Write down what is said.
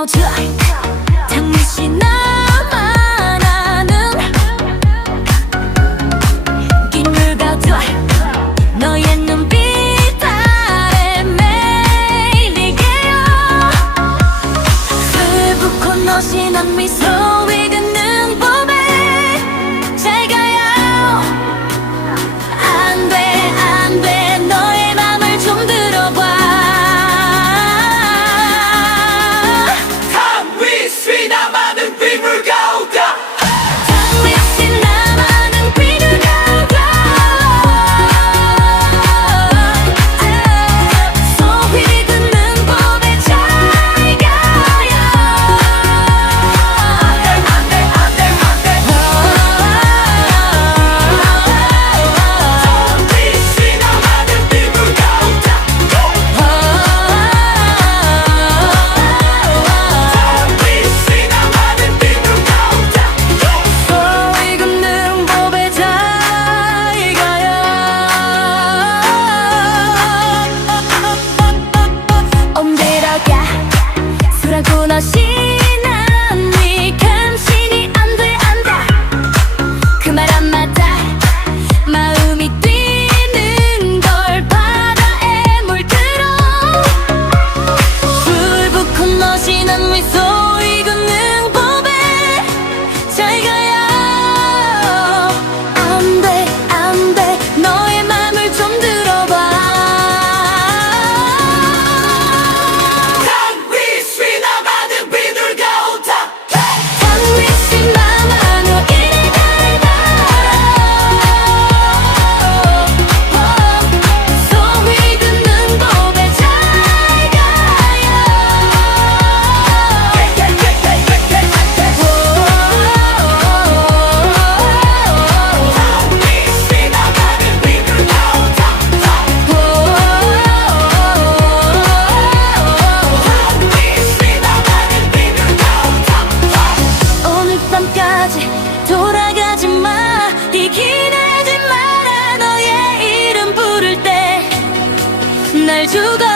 가오자 당시 나만 아는 빗물 가오자 너의 눈빛 아래 매일이게요 슬프고 너신한 미소 익은 봄에 잘 가요 안 돼 너의 맘을 좀 들어봐 당위시 나만은 빗물 가오다 당위시 나만은 빗물 가오다 소위 듣는 봄에 잘 가요 당위시 나만은 빗물 가오다 당위시 나만은 빗물 가오다 소위 긋는 봄에 잘 가요 옴들어가 술하고 너신한 네 감신이 안돼 그 말 한마다 마음이 뛰는 걸 바다에 물들어 술 붓고 너신한 미소 익은 봄에 잘 가요 안 돼 너의 맘을 좀 들어봐 당위시 나만은 빗물 가오다 당위시 나만은 이리 가라 소위 듣는 봄에 잘 가요 당위시 나만은 빗물 가오다 당위시 나만은 빗물 가오다 오늘 밤까지 돌아가지 마 이기내지 마라 너의 이름 부를 때 날 죽어